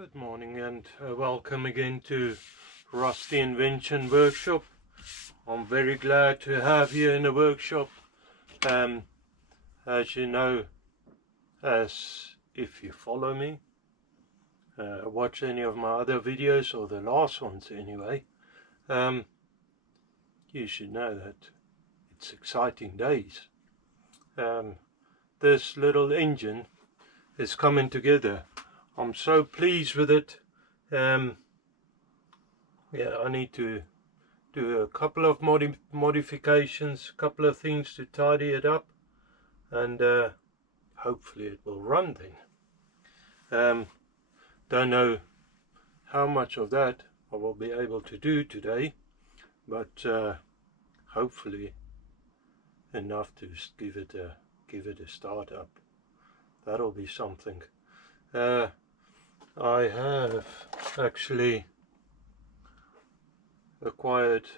Good morning and welcome again to Rusty Invention Workshop. I'm very glad to have you in the workshop. As you know, as if you follow me, watch any of my other videos, or the last ones anyway, you should know that it's exciting days. This little engine is coming together. I'm so pleased with it. Yeah, I need to do a couple of modifications, a couple of things to tidy it up, and hopefully it will run then. Don't know how much of that I will be able to do today, but hopefully enough to give it a start up. That'll be something. I have actually acquired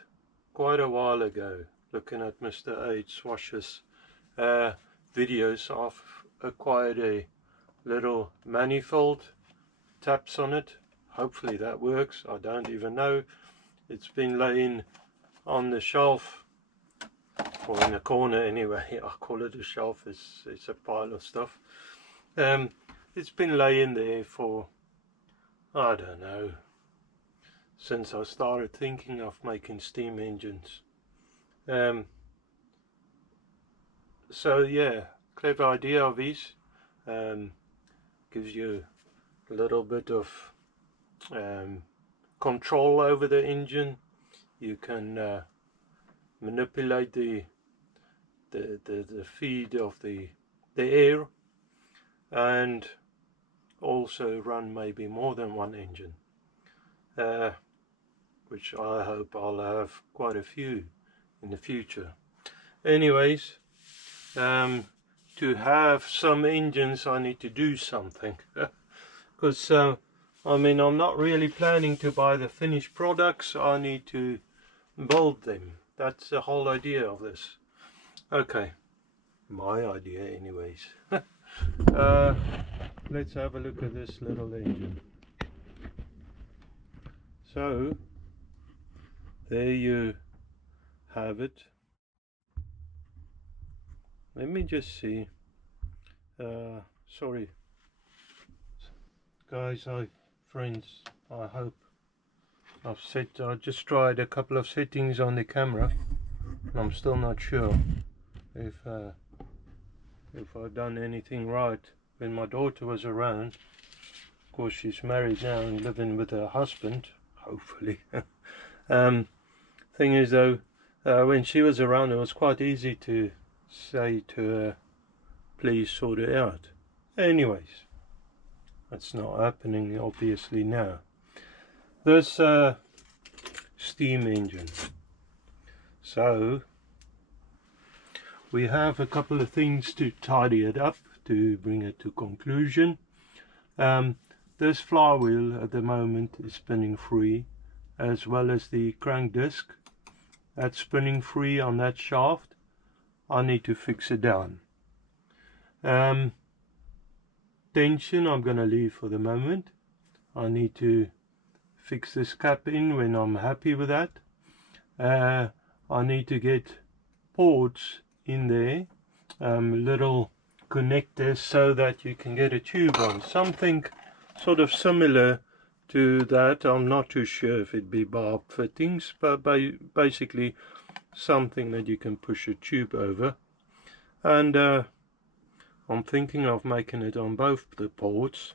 quite a while ago, looking at Mr. H. Swash's videos, I've acquired a little manifold, taps on it. Hopefully that works. I don't even know. It's been laying on the shelf, or in a corner anyway. I call it a shelf. It's a pile of stuff. It's been laying there for, I don't know, since I started thinking of making steam engines. So yeah, clever idea of his. Gives you a little bit of control over the engine. You can manipulate the feed of the air, and also run maybe more than one engine, which I hope I'll have quite a few in the future. Anyways, to have some engines I need to do something, because I mean, I'm not really planning to buy the finished products. I need to build them. That's the whole idea of this. Okay, my idea anyways. Let's have a look at this little engine. So there you have it. Let me just see. Sorry guys, friends, I hope I just tried a couple of settings on the camera, and I'm still not sure if I've done anything right. When my daughter was around, of course she's married now and living with her husband, hopefully. Thing is though, when she was around, it was quite easy to say to her, please sort it out. Anyways, that's not happening obviously now. This steam engine. So we have a couple of things to tidy it up, to bring it to conclusion. This flywheel at the moment is spinning free, as well as the crank disc. That's spinning free on that shaft. I need to fix it down. Tension I'm going to leave for the moment. I need to fix this cap in when I'm happy with that. I need to get ports in there, little connectors, so that you can get a tube on. Something sort of similar to that. I'm not too sure if it'd be barb fittings, but basically something that you can push a tube over. And I'm thinking of making it on both the ports,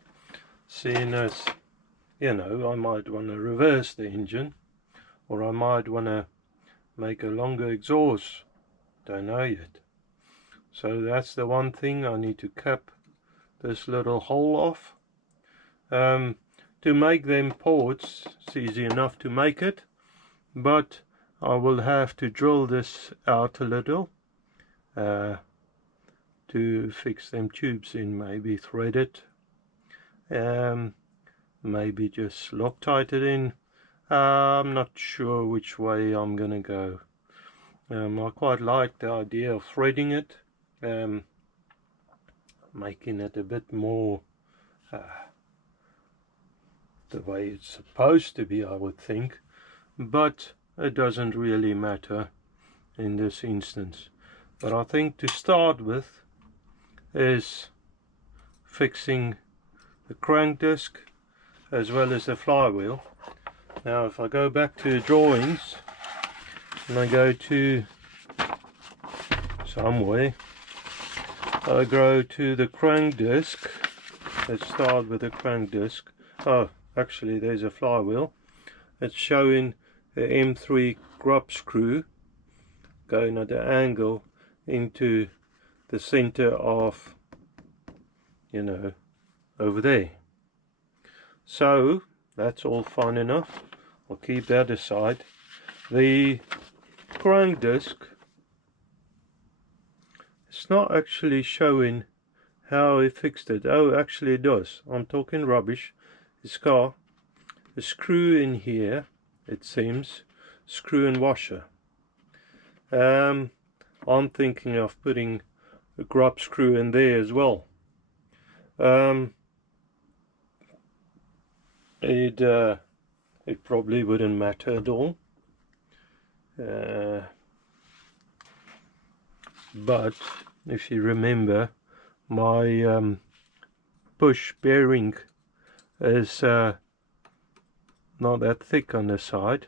seeing as, you know, I might want to reverse the engine, or I might want to make a longer exhaust. Don't know yet. So that's the one thing. I need to cap this little hole off. To make them ports, it's easy enough to make it, but I will have to drill this out a little to fix them tubes in. Maybe thread it, maybe just Loctite it in. I'm not sure which way I'm gonna go. I quite like the idea of threading it, making it a bit more the way it's supposed to be, I would think, but it doesn't really matter in this instance. But I think to start with is fixing the crank disc as well as the flywheel. Now if I go back to drawings and I go to somewhere, I go to the crank disc. Let's start with the crank disc. Oh, actually there's a flywheel. It's showing the M3 grub screw going at an angle into the center of, you know, over there. So that's all fine enough. I'll keep that aside. The crank disc, it's not actually showing how he fixed it. Oh, actually it does. I'm talking rubbish. It's got a screw in here, it seems, screw and washer. I'm thinking of putting a grub screw in there as well. It probably wouldn't matter at all. But if you remember, my push bearing is not that thick on the side,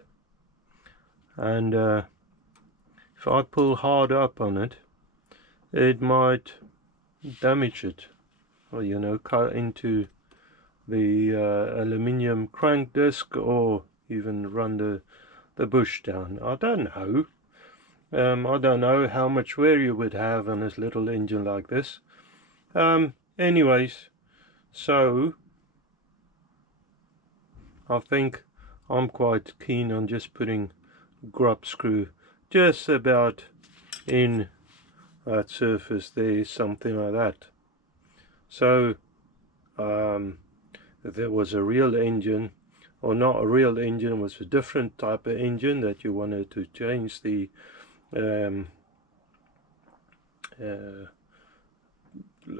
and if I pull hard up on it, it might damage it, or, you know, cut into the aluminium crank disc, or even run the bush down. I don't know. I don't know how much wear you would have on this little engine like this. Anyways, so I think I'm quite keen on just putting grub screw just about in that surface there, something like that. So if there was a real engine, or not a real engine, was a different type of engine that you wanted to change the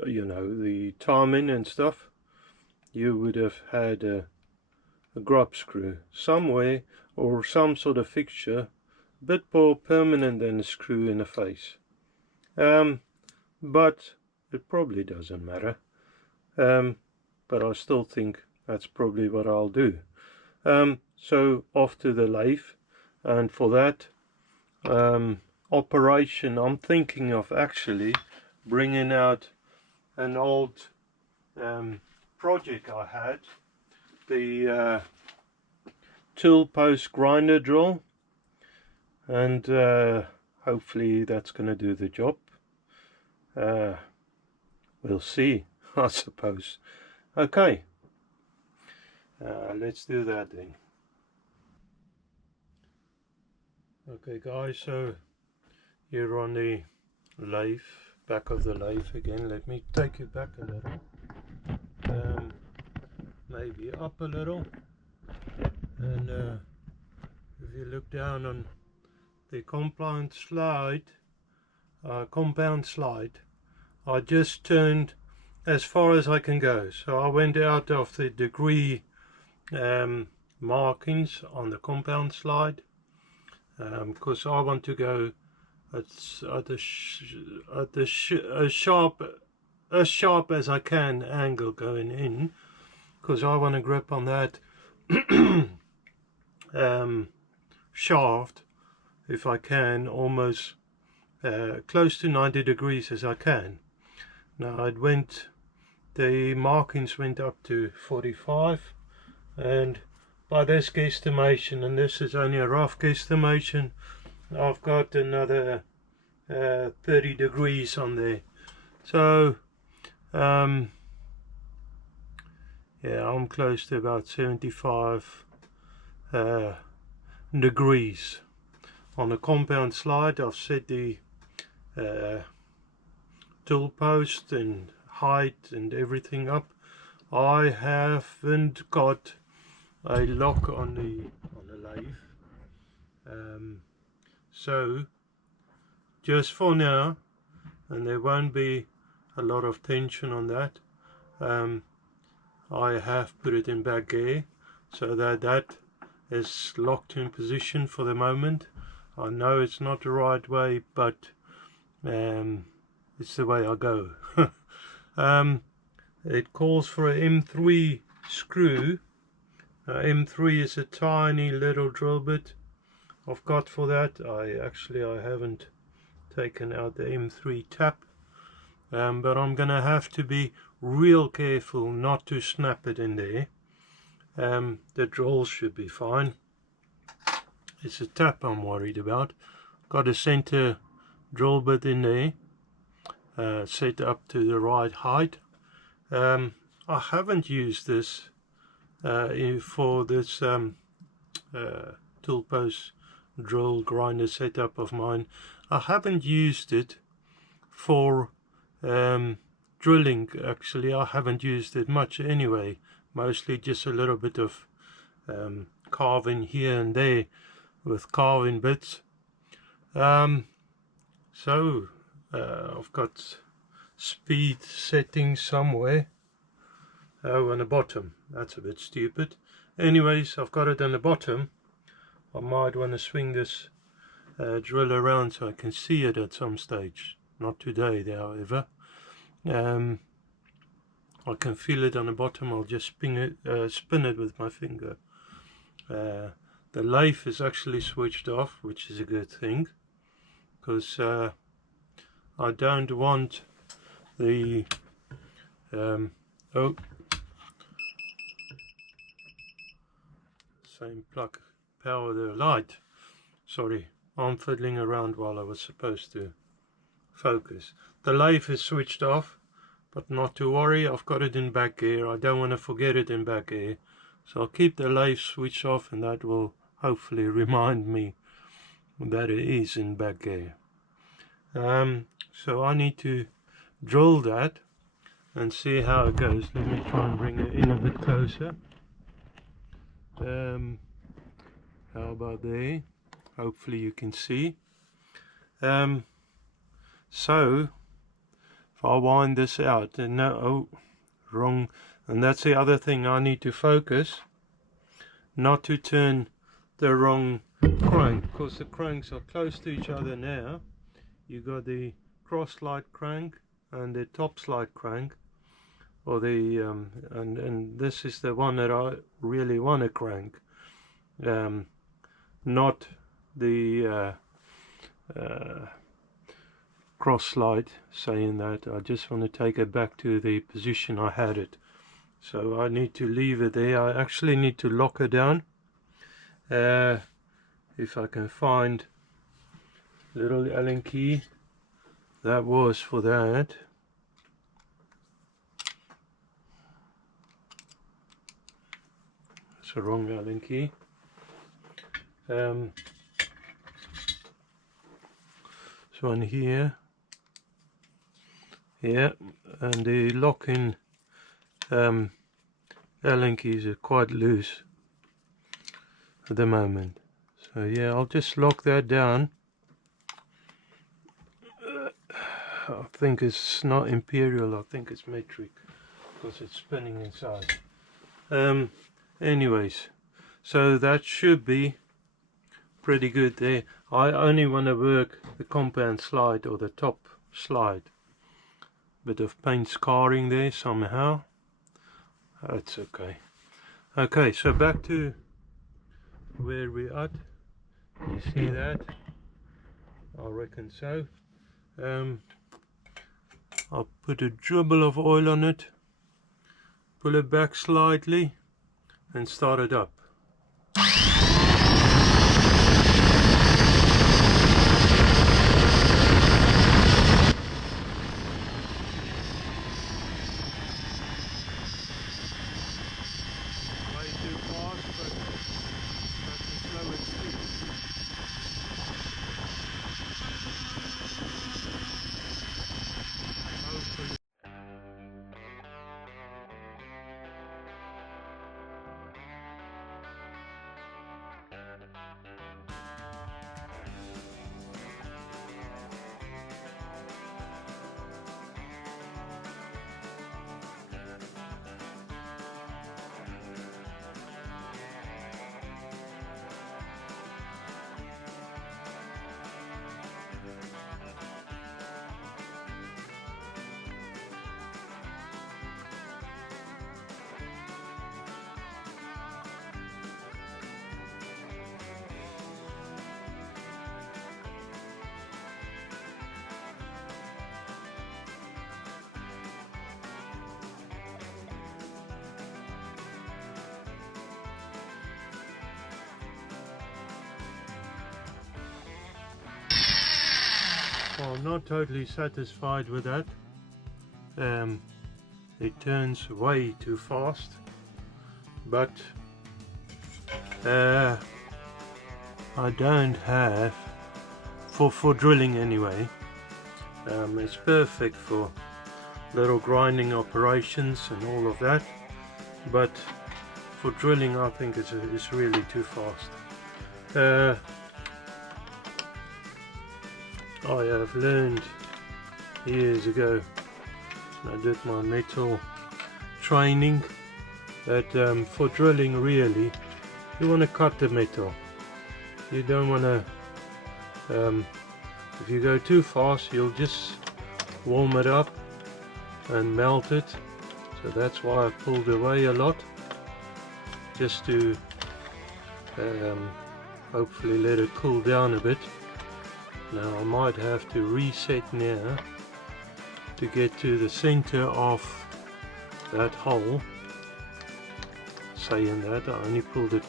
you know, the timing and stuff, you would have had a grub screw somewhere, or some sort of fixture, a bit more permanent than a screw in the face. But it probably doesn't matter. But I still think that's probably what I'll do. So off to the lathe, and for that operation I'm thinking of actually bringing out an old project I had, the tool post grinder drill, and hopefully that's going to do the job. We'll see, I suppose. Okay, let's do that then. Okay guys, so here on the lathe, back of the lathe again. Let me take you back a little, maybe up a little, and if you look down on the compound slide, I just turned as far as I can go. So I went out of the degree markings on the compound slide, because I want to go as sharp as I can angle going in, because I want to grip on that shaft, if I can, almost close to 90 degrees as I can. Now the markings went up to 45, and by this guesstimation, and this is only a rough guesstimation, I've got another 30 degrees on there. So yeah, I'm close to about 75 degrees. On the compound slide, I've set the tool post and height and everything up. I haven't got a lock on the lathe, so just for now, and there won't be a lot of tension on that, I have put it in back gear. so that is locked in position for the moment. I know it's not the right way, but it's the way I go. It calls for an M3 screw. M3 is a tiny little drill bit I've got for that. I haven't taken out the M3 tap, but I'm gonna have to be real careful not to snap it in there. The drill should be fine. It's a tap I'm worried about. Got a center drill bit in there, set up to the right height. I haven't used this for this tool post drill grinder setup of mine. I haven't used it for drilling. Actually, I haven't used it much anyway, mostly just a little bit of carving here and there with carving bits. So I've got speed settings somewhere. Oh, on the bottom. That's a bit stupid. Anyways, I've got it on the bottom. I might want to swing this drill around so I can see it at some stage. Not today, however. I can feel it on the bottom. I'll just spin it with my finger. The lathe is actually switched off, which is a good thing, because I don't want the same plug power the light. Sorry, I'm fiddling around while I was supposed to focus. The lathe is switched off, but not to worry, I've got it in back gear. I don't want to forget it in back gear, so I'll keep the lathe switched off, and that will hopefully remind me that it is in back gear. So I need to drill that and see how it goes. Let me try and bring it in a bit closer. How about there? Hopefully you can see. So if I wind this out, and no, wrong, and that's the other thing, I need to focus not to turn the wrong crank, because the cranks are close to each other now. You got the cross slide crank and the top slide crank, or the and this is the one that I really want to crank, not the cross slide. Saying that, I just want to take it back to the position I had it, so I need to leave it there. I actually need to lock it down, if I can find little Allen key that was for that. It's a wrong Allen key. So on here, yeah, and the locking Allen keys are quite loose at the moment. So yeah, I'll just lock that down. I think it's not imperial, I think it's metric, because it's spinning inside. Anyways, so that should be pretty good there. I only want to work the compound slide, or the top slide. Bit of paint scarring there somehow. That's okay. Okay, so back to where we're at. You see that? I reckon so. I'll put a dribble of oil on it, pull it back slightly, and start it up. Way too fast, but I can slow it too. Hopefully. Well, I'm not totally satisfied with that. It turns way too fast, but I don't have for drilling anyway. It's perfect for little grinding operations and all of that, but for drilling I think it's really too fast. I have learned years ago when I did my metal training that for drilling really you want to cut the metal. You don't want to, if you go too fast you'll just warm it up and melt it. So that's why I pulled away a lot, just to hopefully let it cool down a bit. Now I might have to reset now to get to the center of that hole. Saying that, I only pulled it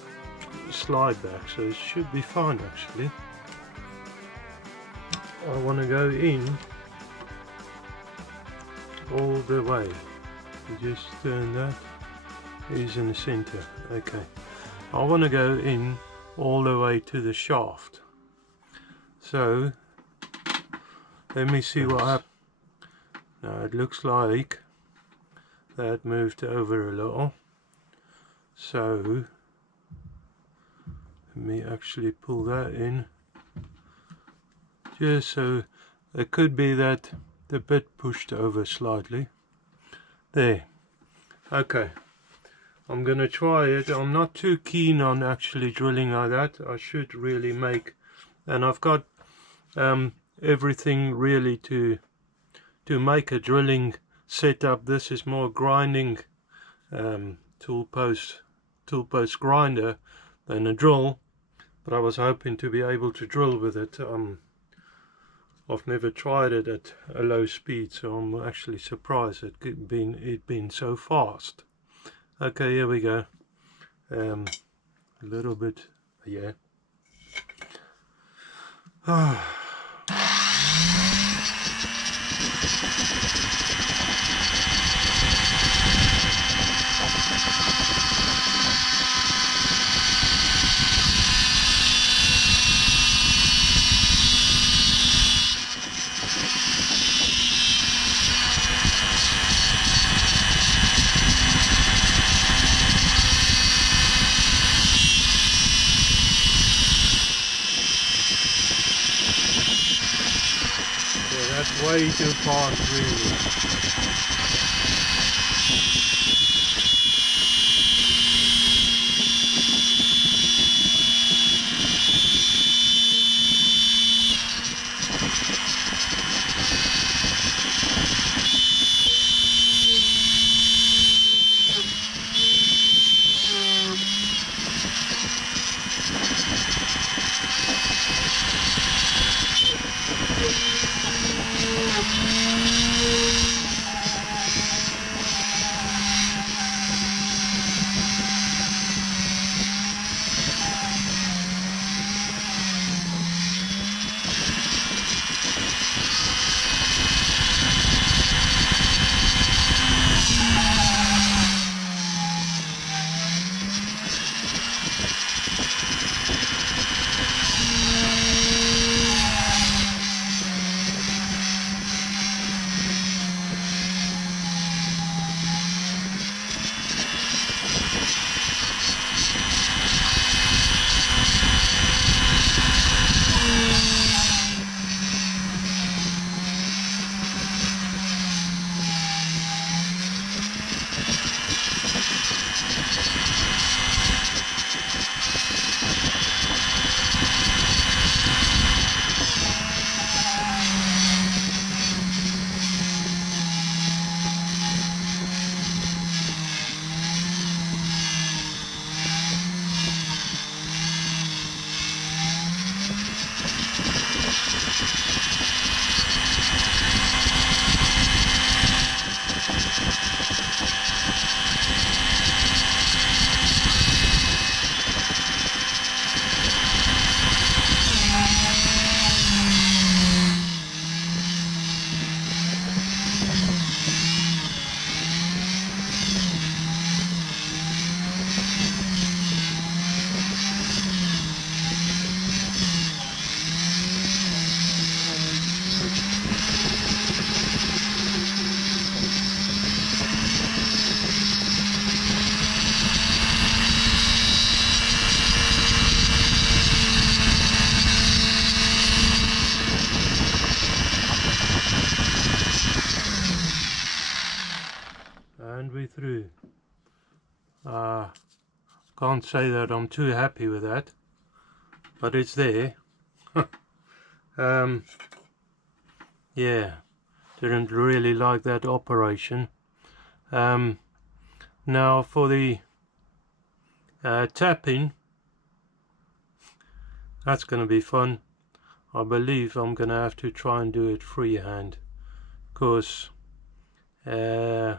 slide back, so it should be fine actually. I want to go in all the way. You just turn that, is in the center. Okay, I want to go in all the way to the shaft. So let me see what happens. Now it looks like that moved over a little, so let me actually pull that in, just so it could be that the bit pushed over slightly. There. Okay, I'm gonna try it. I'm not too keen on actually drilling like that. I should really make, and I've got everything really to make a drilling setup. This is more grinding, tool post grinder than a drill, but I was hoping to be able to drill with it. I've never tried it at a low speed, so I'm actually surprised it been so fast. Okay, here we go. A little bit, yeah. That's way too fast, really. And we're through. Can't say that I'm too happy with that, but it's there. Yeah, didn't really like that operation. Now for the tapping, that's going to be fun. I believe I'm going to have to try and do it freehand, because yeah,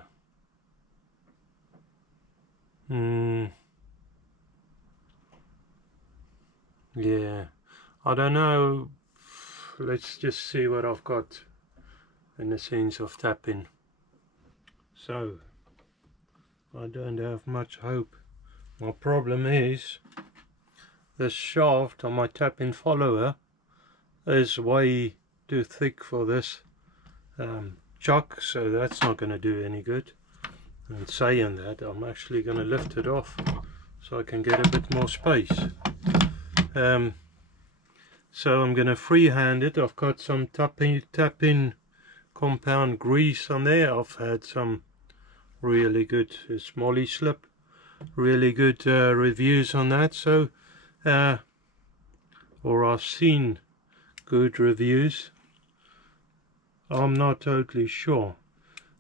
I don't know. Let's just see what I've got in the sense of tapping. So I don't have much hope. My problem is this shaft on my tapping follower is way too thick for this chuck, so that's not going to do any good. And saying that, I'm actually going to lift it off so I can get a bit more space. So I'm going to freehand it. I've got some tapping compound grease on there. I've had some really good Molly slip, really good reviews on that. So or I've seen good reviews. I'm not totally sure.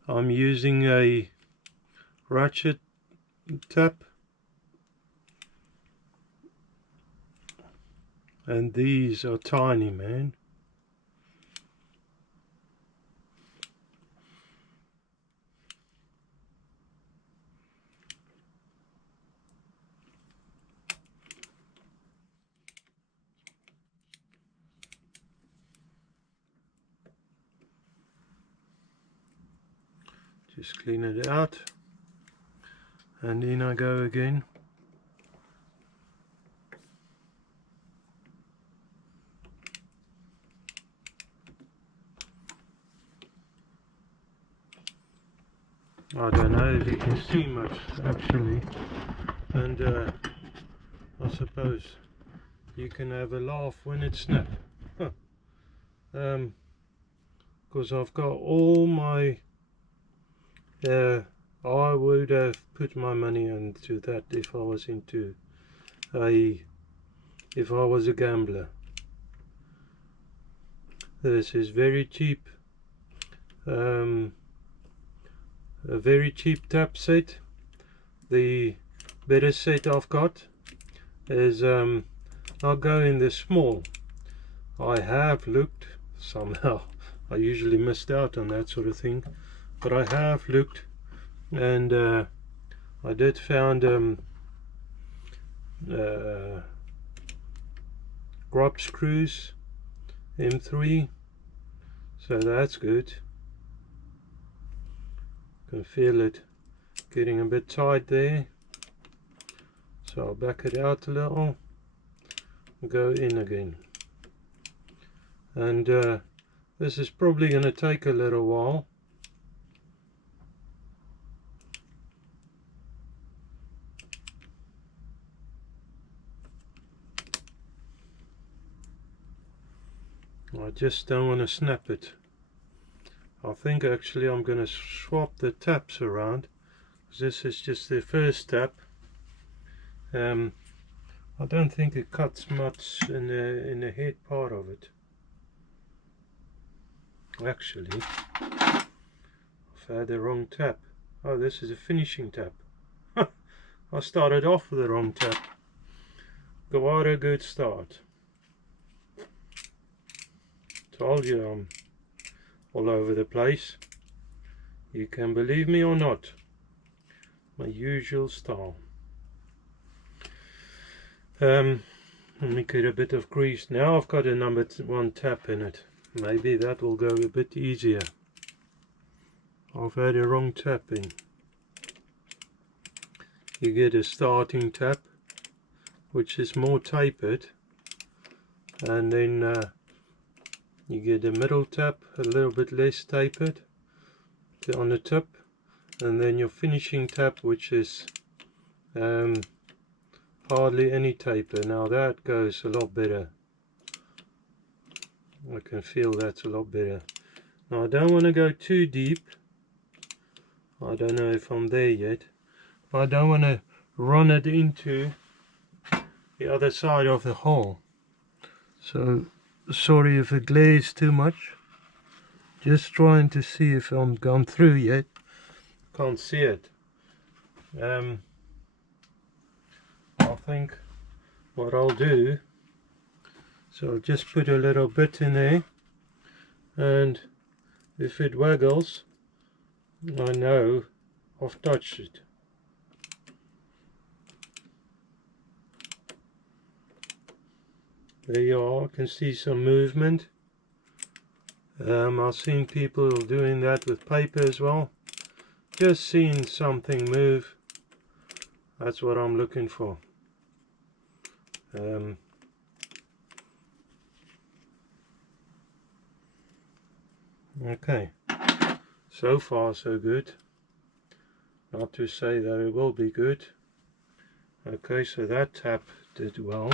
I'm using a ratchet tap, and these are tiny, man. Just clean it out, and in I go again. I don't know if you can see much actually, and I suppose you can have a laugh when it snaps. Because I've got all my I would have put my money into that if I was a gambler. This is very cheap, a very cheap tap set. The better set I've got is I'll go in the small. I have looked somehow. I usually missed out on that sort of thing, but I have looked, and I did found grub screws M3, so that's good. Can feel it getting a bit tight there, so I'll back it out a little and go in again. And this is probably going to take a little while. I just don't want to snap it. I think actually I'm going to swap the taps around, because this is just the first tap. I don't think it cuts much in the head part of it. Actually, I've had the wrong tap. Oh, this is a finishing tap. I started off with the wrong tap. What a good start. Told you I'm all over the place. You can believe me or not. My usual style. Let me get a bit of grease. Now I've got a number 1 tap in it. Maybe that will go a bit easier. I've had a wrong tap in. You get a starting tap, which is more tapered, and then you get a middle tap, a little bit less tapered on the tip, and then your finishing tap, which is hardly any taper. Now that goes a lot better. I can feel that's a lot better. Now I don't want to go too deep. I don't know if I'm there yet, but I don't want to run it into the other side of the hole. So sorry if it glares too much. Just trying to see if I'm gone through yet. Can't see it. I think what I'll do, so I'll just put a little bit in there, and if it waggles, I know I've touched it. There you are, I can see some movement. I've seen people doing that with paper as well. Just seeing something move, that's what I'm looking for. Okay, so far so good. Not to say that it will be good. Okay, so that tap did well.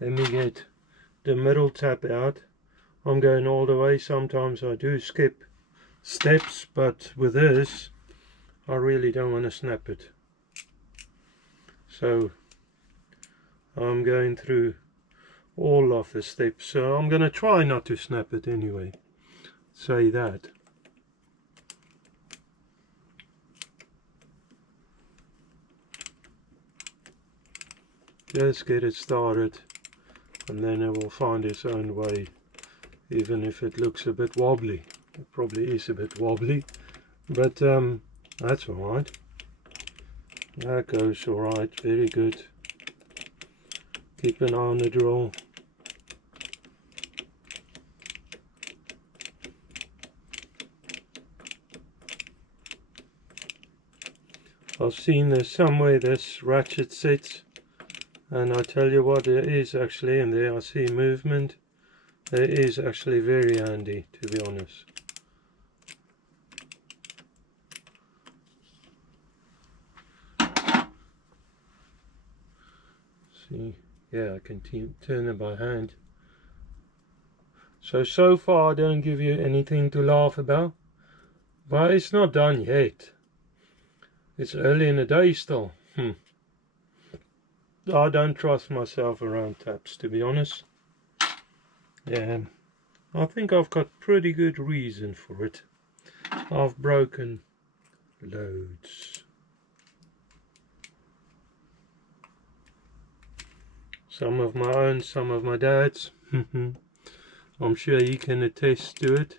Let me get the middle tap out. I'm going all the way. Sometimes I do skip steps, but with this I really don't want to snap it. So I'm going through all of the steps. So I'm going to try not to snap it anyway. Say that. Just get it started, and then it will find its own way, even if it looks a bit wobbly. It probably is a bit wobbly, but that's alright. That goes alright, very good. Keep an eye on the drill. I've seen there's somewhere this ratchet sits, and I tell you what, there is actually, and there I see movement. There is actually very handy, to be honest. See, yeah, I can turn it by hand. So far I don't give you anything to laugh about, but it's not done yet. It's early in the day still. I don't trust myself around taps, to be honest. Yeah, I think I've got pretty good reason for it. I've broken loads. Some of my own, some of my dad's. I'm sure he can attest to it.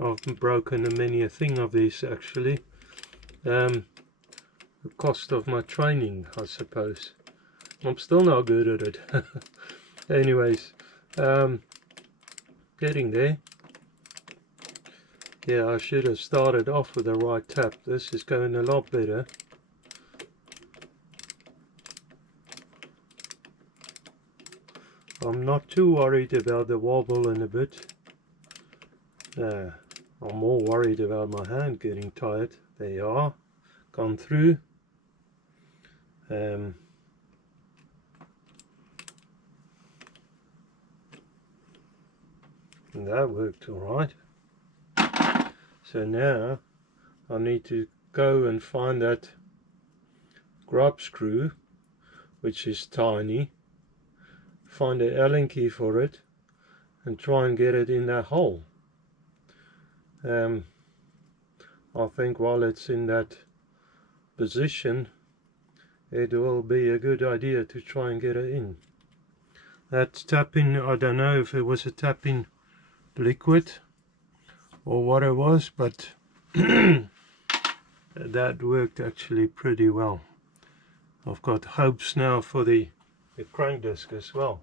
I've broken many a thing of these actually. The cost of my training, I suppose. I'm still not good at it. Anyways, getting there. Yeah, I should have started off with the right tap. This is going a lot better. I'm not too worried about the wobble in a bit. I'm more worried about my hand getting tired. There you are, gone through. And that worked alright. So now I need to go and find that grub screw, which is tiny, find the Allen key for it, and try and get it in that hole. I think while it's in that position, it will be a good idea to try and get it in. That tapping, I don't know if it was a tapping liquid or what it was, but that worked actually pretty well. I've got hopes now for the crank disc as well.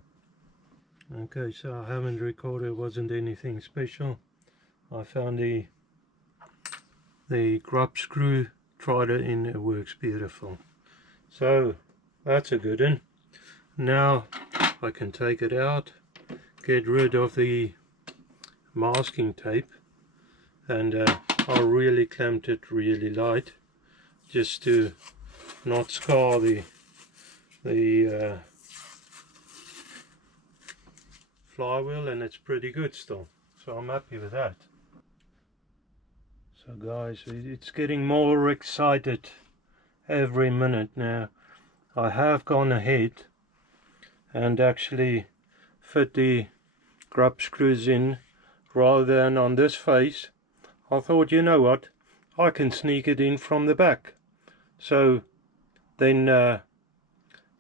Okay, so I haven't recorded, wasn't anything special. I found the grub screw, tried it in, it works beautiful. So that's a good one. Now I can take it out, get rid of the masking tape, and I really clamped it really light just to not scar the flywheel, and it's pretty good still, so I'm happy with that. So guys, it's getting more excited every minute now. I have gone ahead and actually fit the grub screws in rather than on this face. I thought, you know what, I can sneak it in from the back, so then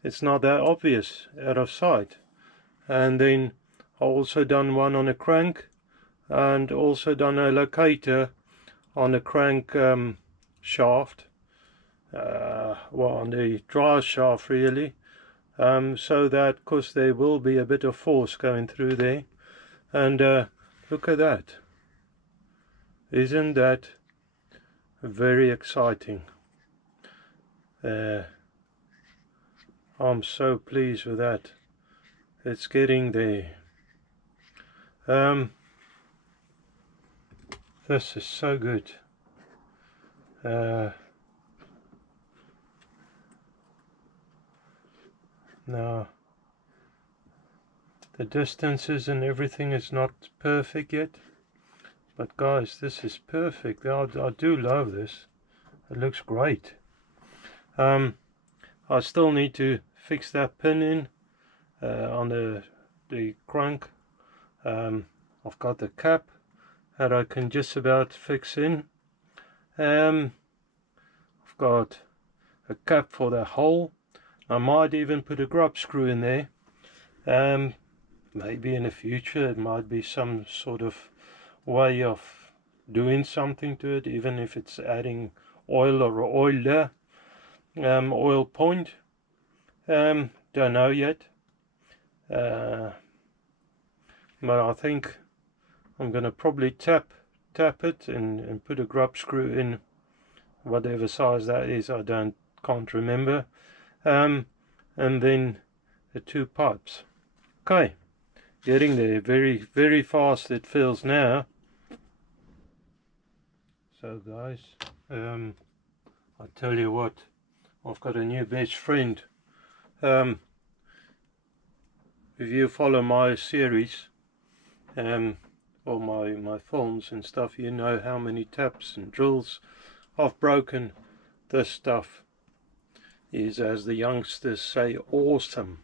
it's not that obvious out of sight. And then I also done one on a crank, and also done a locator on the crank shaft, well, on the drive shaft really, so that, of course, there will be a bit of force going through there. And look at that. Isn't that very exciting? I'm so pleased with that. It's getting there. This is so good. Now, the distances and everything is not perfect yet, but guys, this is perfect. I do love this. It looks great. I still need to fix that pin in on the crank. I've got the cap that I can just about fix in. I've got a cap for the hole. I might even put a grub screw in there. Maybe in the future it might be some sort of way of doing something to it, even if it's adding oil or oiler, oil point. Don't know yet. But I think I'm gonna probably tap it and put a grub screw in, whatever size that is. I can't remember. And then the two pipes. Okay, getting there very fast it feels now. So guys, I tell you what, I've got a new best friend. If you follow my series or my films and stuff, you know how many taps and drills I've broken. This stuff is, as the youngsters say, awesome.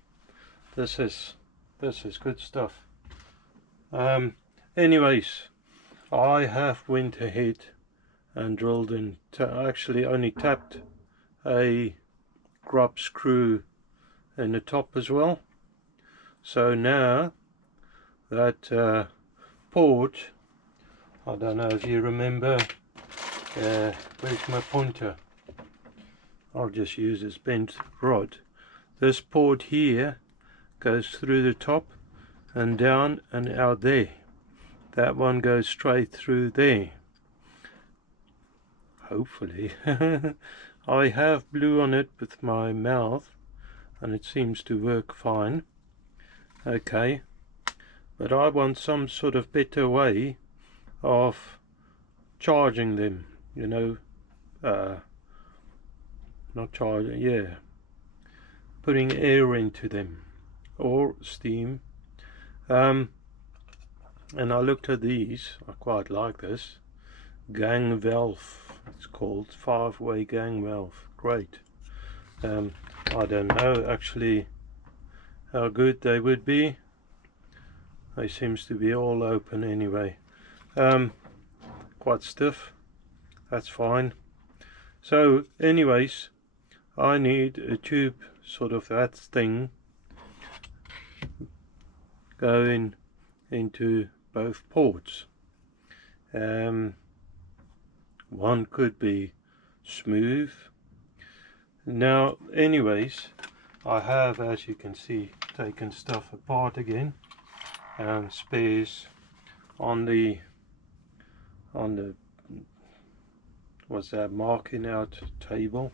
This is good stuff. Anyways, I have went ahead and drilled and actually only tapped a grub screw in the top as well. So now that port, I don't know if you remember, where's my pointer? I'll just use this bent rod. This port here goes through the top and down and out there. That one goes straight through there. Hopefully. I have blew on it with my mouth and it seems to work fine. Okay, but I want some sort of better way of charging them, you know, not charging, yeah, putting air into them or steam. And I looked at these. I quite like this gang valve. It's called 5-way gang valve. Great. I don't know actually how good they would be. They seems to be all open anyway. Quite stiff. That's fine. So anyways, I need a tube, sort of that thing, going into both ports. One could be smooth. Now anyways, I have, as you can see, taken stuff apart again, spares on the what's that, marking out table.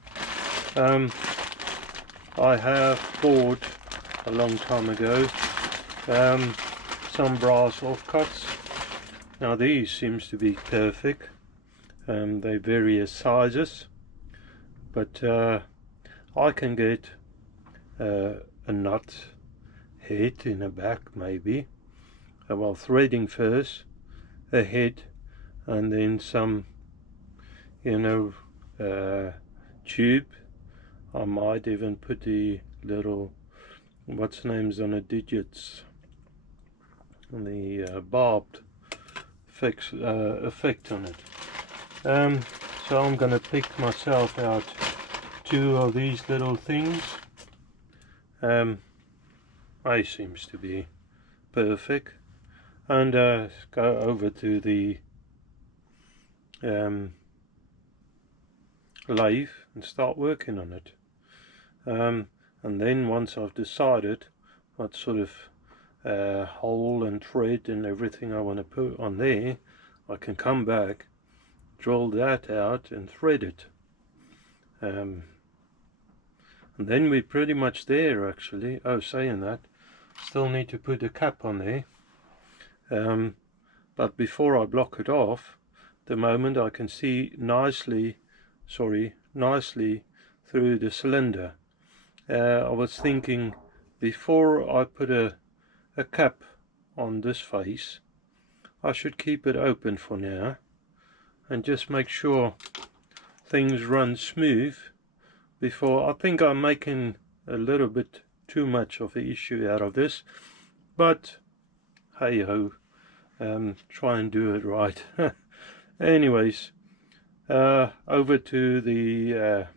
I have bought a long time ago some brass offcuts. Now these seems to be perfect. They're various sizes, but I can get a nut head in the back, maybe, well, threading first, a head, and then some you know, tube. I might even put the little, what's names on the digits, the barbed effect on it. So I'm gonna pick myself out 2 of these little things. A seems to be perfect, and go over to the lathe and start working on it. And then once I've decided what sort of hole and thread and everything I want to put on there, I can come back, drill that out and thread it. And then we're pretty much there actually. Oh, saying that, still need to put a cap on there. But before I block it off, the moment I can see nicely through the cylinder. I was thinking, before I put a cap on this face, I should keep it open for now and just make sure things run smooth before. I think I'm making a little bit too much of an issue out of this, but hey ho, try and do it right. Anyways, over to the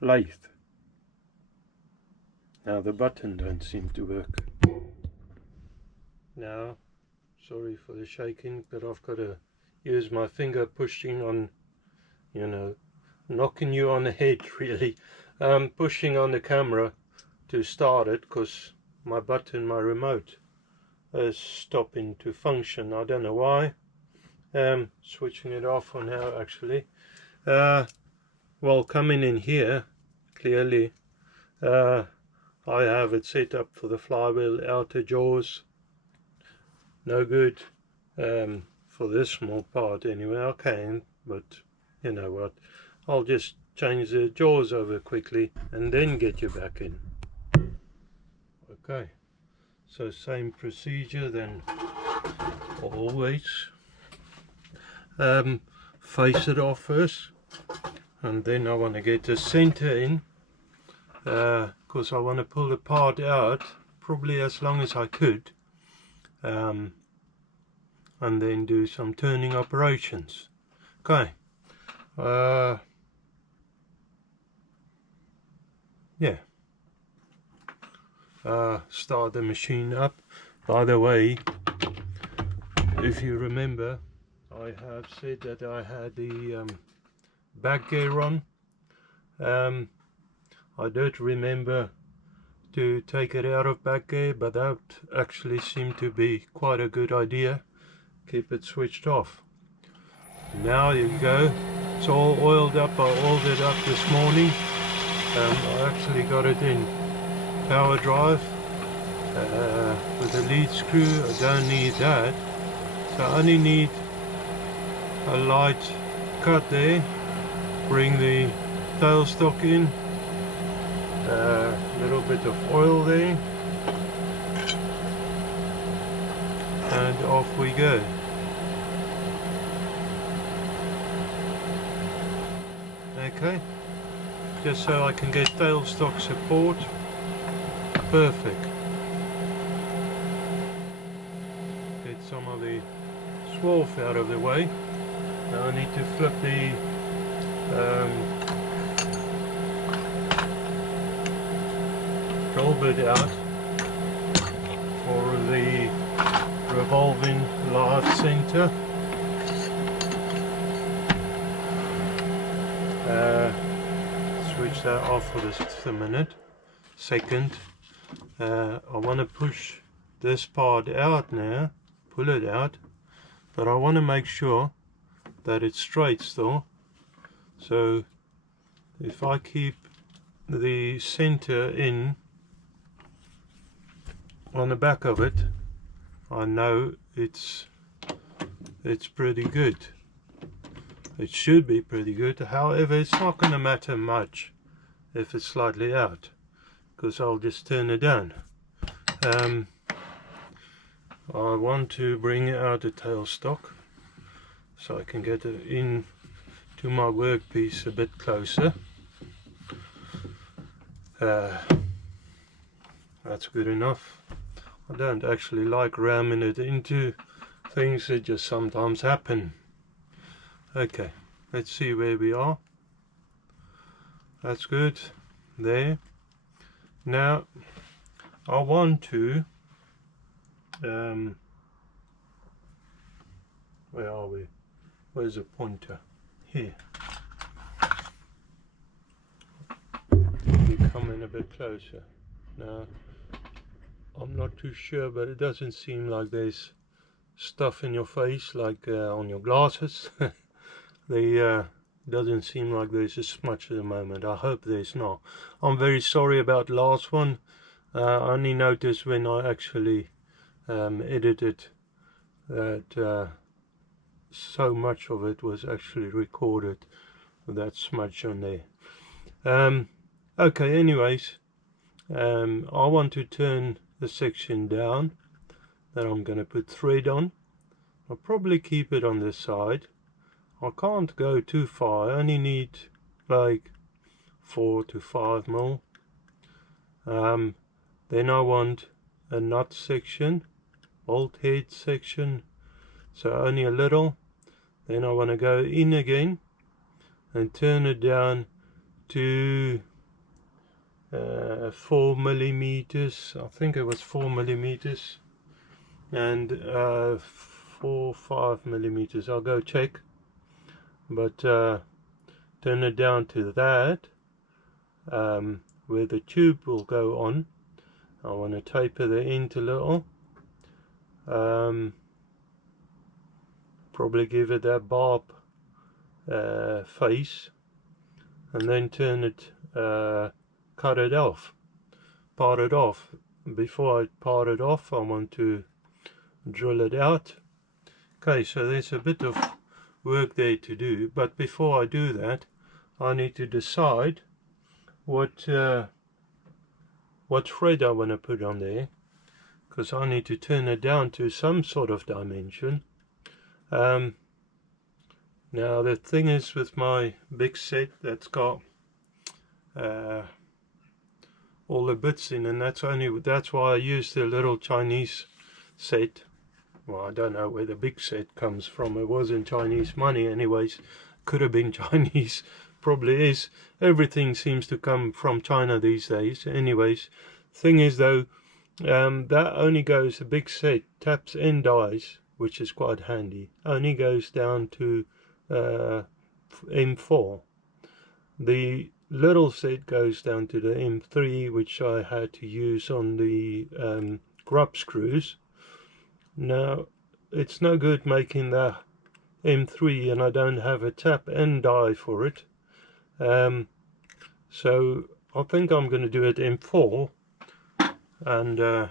lathe. Now the button don't seem to work. Now, sorry for the shaking, but I've got to use my finger pushing on, you know, knocking you on the head really, pushing on the camera to start it, because my button, my remote, is stopping to function. I don't know why. Switching it off for now actually. Well, coming in here, clearly I have it set up for the flywheel outer jaws. No good for this small part anyway. I can, but you know what, I'll just change the jaws over quickly and then get you back in. Okay, so same procedure then always. Face it off first, and then I want to get the center in, because I want to pull the part out probably as long as I could, and then do some turning operations. Okay, yeah, start the machine up. By the way, if you remember, I have said that I had the back gear on. I did remember to take it out of back gear, but that actually seemed to be quite a good idea. Keep it switched off. Now you go, it's all oiled up. I oiled it up this morning. I actually got it in power drive with a lead screw. I don't need that, so I only need a light cut there. Bring the tailstock in, a little bit of oil there, and off we go. Okay, just so I can get tailstock support. Perfect. Get some of the swarf out of the way. Now I need to flip the drill bit out for the revolving lathe center. Switch that off for just a minute. Second, I want to push this part out now, pull it out, but I want to make sure that it's straight still. So if I keep the center in on the back of it, I know it's pretty good. It should be pretty good. However, it's not going to matter much if it's slightly out, because I'll just turn it down. I want to bring out the tailstock, so I can get it in to my workpiece a bit closer. That's good enough. I don't actually like ramming it into things, that just sometimes happen. Okay, let's see where we are. That's good. There. Now I want to where are we? Where's the pointer? Here. You come in a bit closer. Now I'm not too sure, but it doesn't seem like there's stuff in your face like on your glasses. They doesn't seem like there's a smudge at the moment. I hope there's not. I'm very sorry about the last one. I only noticed when I actually edited that so much of it was actually recorded with that smudge on there. Okay, anyways, I want to turn the section down that I'm going to put thread on. I'll probably keep it on this side. I can't go too far. I only need like 4 to 5 mil. Then I want a nut section, bolt head section, so only a little. Then I want to go in again and turn it down to 4 millimeters. I think it was 4 millimeters and 5 millimeters. I'll go check, but turn it down to that, where the tube will go on. I want to taper the end a little, probably give it that barb face, and then turn it, cut it off, part it off. Before I part it off, I want to drill it out. Okay, so there's a bit of work there to do, but before I do that, I need to decide what thread I want to put on there, because I need to turn it down to some sort of dimension. Now the thing is, with my big set that's got all the bits in, and that's why I use the little Chinese set. Well, I don't know where the big set comes from. It wasn't Chinese money anyways. Could have been Chinese. Probably is. Everything seems to come from China these days. Anyways, thing is though, that only goes, the big set, taps and dies, which is quite handy, only goes down to M4. The little set goes down to the M3, which I had to use on the grub screws. Now it's no good making the M3 and I don't have a tap and die for it, so I think I'm going to do it M4, and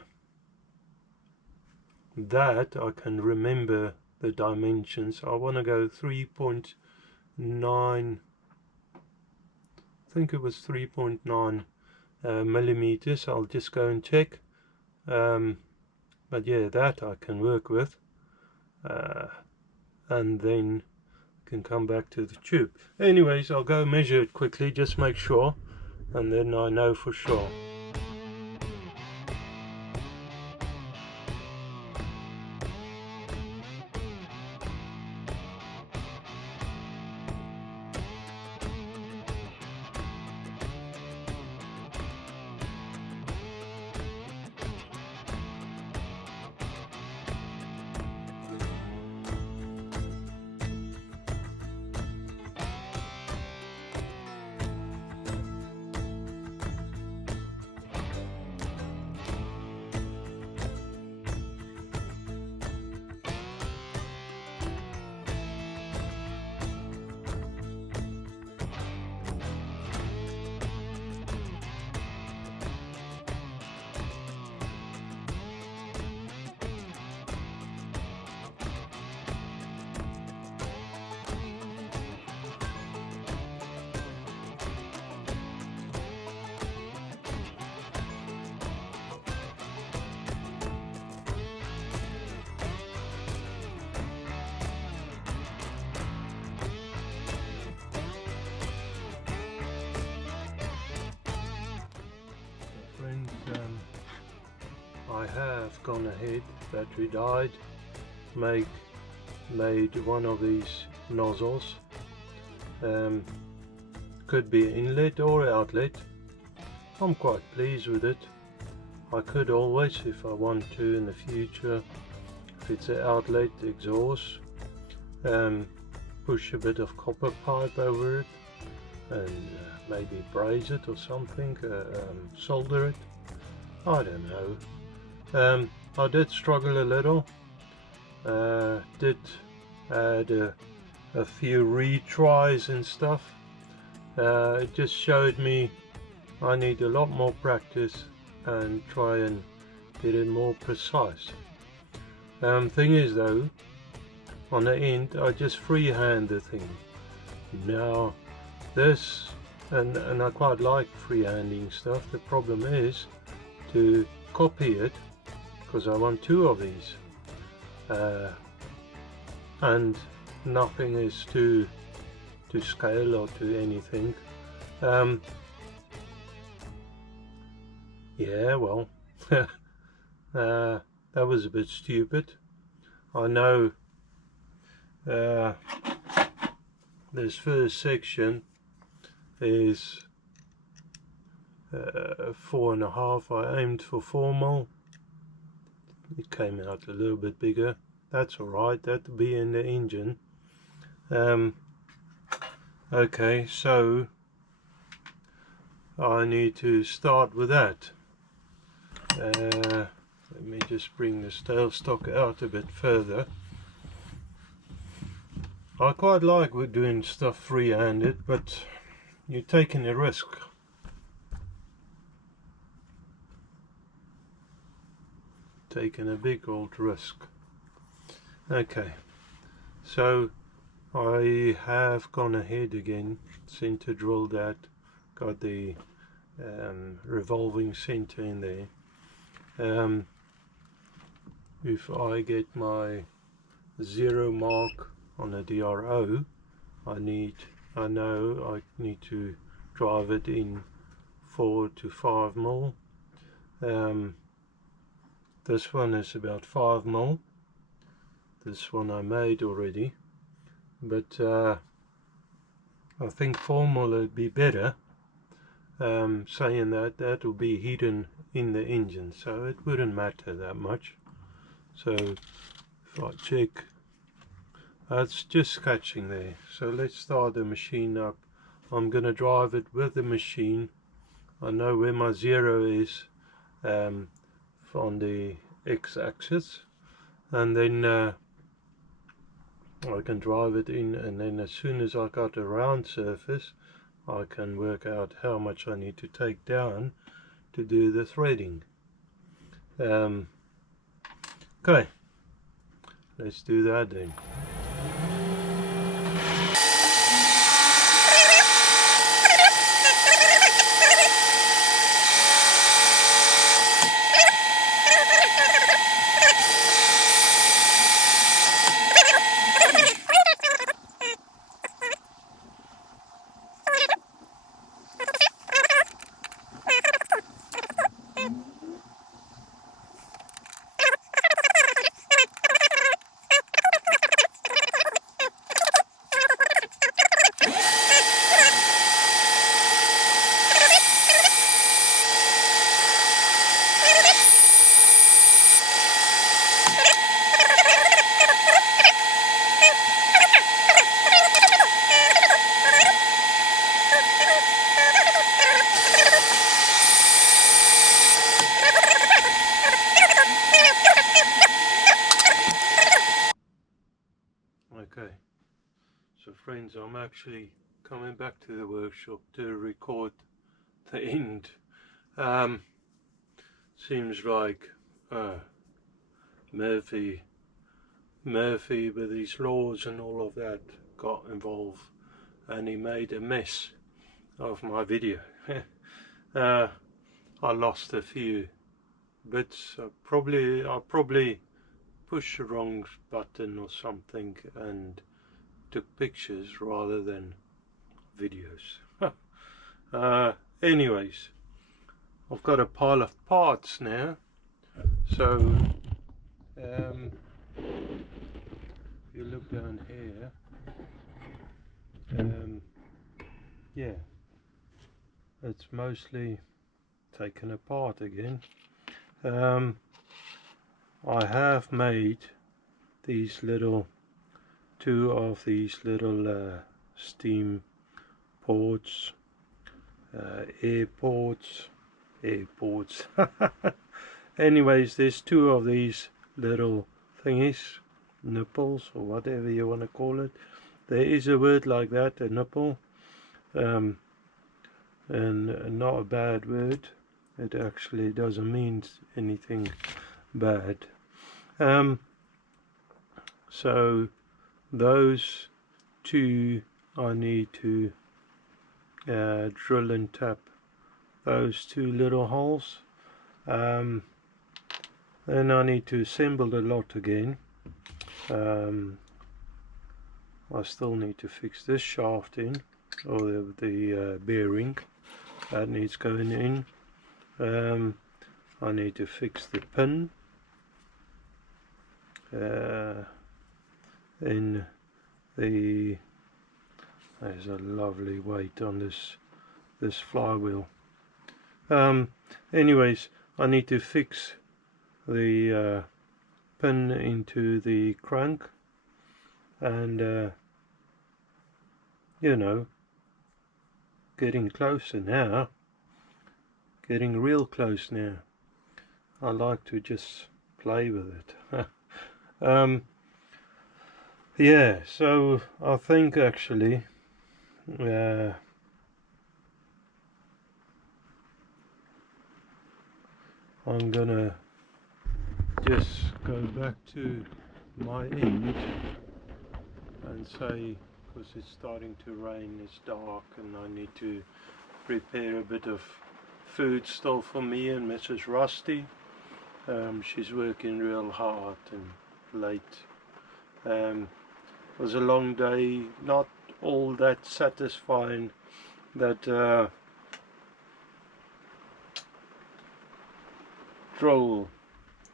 that I can remember the dimensions. I want to go 3.9, I think it was 3.9 millimeters. I'll just go and check, but yeah, that I can work with, and then can come back to the tube. Anyways, I'll go measure it quickly, just make sure, and then I know for sure. I have gone ahead, battery died, made one of these nozzles. Could be an inlet or outlet. I'm quite pleased with it. I could always, if I want to in the future, if it's an outlet exhaust, push a bit of copper pipe over it and maybe braze it or something, solder it. I don't know. I did struggle a little. Did add a few retries and stuff. It just showed me I need a lot more practice and try and get it more precise. Thing is though, on the end I just freehand the thing. Now this, and I quite like freehanding stuff. The problem is to copy it, because I want two of these, and nothing is to scale or to anything. Yeah, well, that was a bit stupid. I know. This first section is 4.5. I aimed for 4mm. It came out a little bit bigger. That's alright, that'll be in the engine. Okay, so I need to start with that. Let me just bring the tailstock out a bit further. I quite like doing stuff free-handed, but you're taking a risk. Taking a big old risk. Okay, so I have gone ahead again, center drilled that, got the revolving center in there. If I get my 0 mark on a DRO, I know I need to drive it in 4 to 5mm. This one is about 5mm. This one I made already, but I think 4mm would be better. Saying that will be hidden in the engine, so it wouldn't matter that much. So if I check, it's just scratching there. So let's start the machine up. I'm going to drive it with the machine. I know where my 0 is on the x-axis, and then I can drive it in, and then as soon as I got a round surface I can work out how much I need to take down to do the threading. Okay, let's do that then. Okay, so friends, I'm actually coming back to the workshop to record the end. Seems like Murphy with his laws and all of that got involved, and he made a mess of my video. I lost a few bits. I probably pushed the wrong button or something and took pictures rather than videos. Anyways, I've got a pile of parts now. So if you look down here, yeah, it's mostly taken apart again. I have made these little, two of these little steam ports, airports. Anyways, there's two of these little thingies, nipples or whatever you want to call it. There is a word like that, a nipple, and not a bad word. It actually doesn't mean anything bad. So those two I need to drill and tap those two little holes. Then I need to assemble the lot again. I still need to fix this shaft in, or the bearing that needs going in. I need to fix the pin in the, there's a lovely weight on this flywheel. Anyways, I need to fix the pin into the crank, and you know, getting closer now, getting real close now. I like to just play with it. Yeah, so I think actually I'm gonna just go back to my end and say, because it's starting to rain, it's dark, and I need to prepare a bit of food still for me and Mrs. Rusty. She's working real hard and late. It was a long day, not all that satisfying. That drill,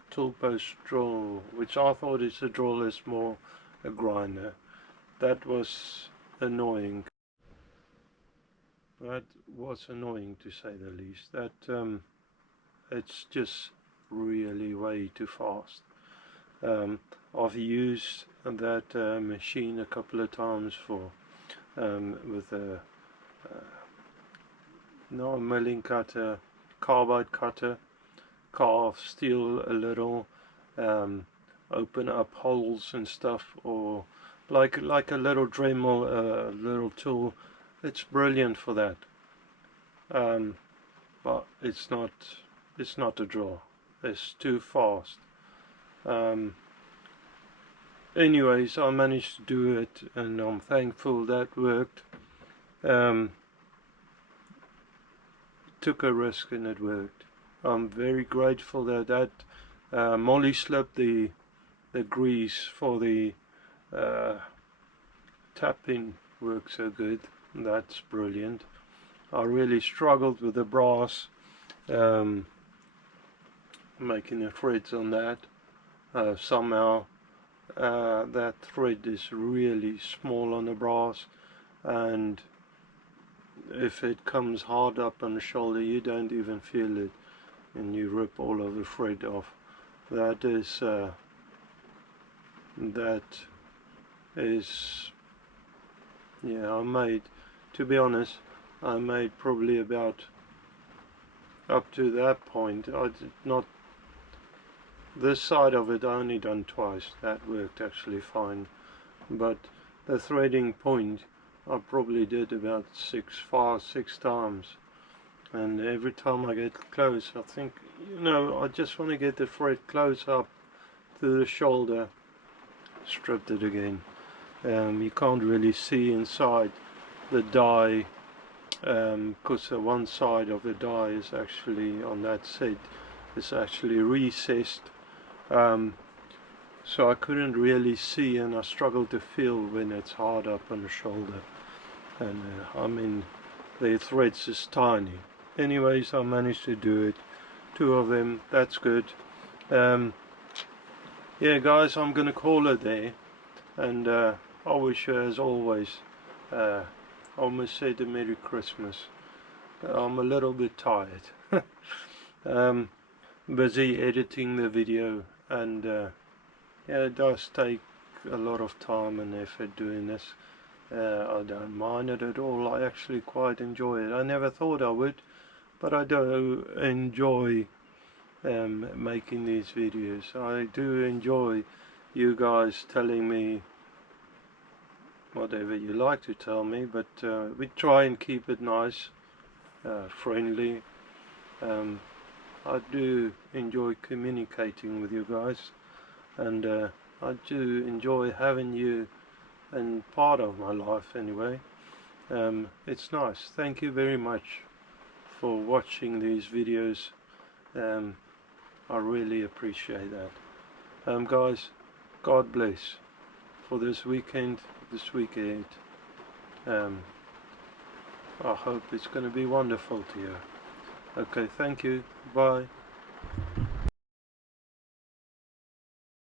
tool post drill, which I thought is a drill, is more a grinder. That was annoying. That was annoying, to say the least. That it's just really way too fast. I've used that machine a couple of times for with a not a milling cutter, carbide cutter, carve steel a little, open up holes and stuff, or like a little Dremel, little tool. It's brilliant for that, but it's not a drill. It's too fast. Anyways, I managed to do it, and I'm thankful that worked. Took a risk and it worked. I'm very grateful that Molly slipped the grease for the tap-in worked so good. That's brilliant. I really struggled with the brass, making the threads on that. Somehow that thread is really small on the brass, and if it comes hard up on the shoulder, you don't even feel it, and you rip all of the thread off. That is yeah, I made, to be honest, I made probably about, up to that point, I did not, this side of it I only done twice. That worked actually fine, but the threading point I probably did about 6 times, and every time I get close I think, you know, I just want to get the thread close up to the shoulder. Stripped it again. You can't really see inside the die, because one side of the die is actually on that set, it's actually recessed, so I couldn't really see, and I struggle to feel when it's hard up on the shoulder, and I mean the threads is tiny. Anyways, I managed to do it, 2 of them, that's good. Yeah guys, I'm gonna call it there, and I wish you, as always, I almost said a Merry Christmas. I'm a little bit tired. Busy editing the video, and yeah, it does take a lot of time and effort doing this. I don't mind it at all. I actually quite enjoy it. I never thought I would, but I do enjoy making these videos. I do enjoy you guys telling me whatever you like to tell me, but we try and keep it nice, friendly. I do enjoy communicating with you guys, and I do enjoy having you and part of my life anyway. It's nice. Thank you very much for watching these videos. I really appreciate that. Guys, God bless for this weekend, this weekend. I hope it's going to be wonderful to you. Okay, thank you. Bye.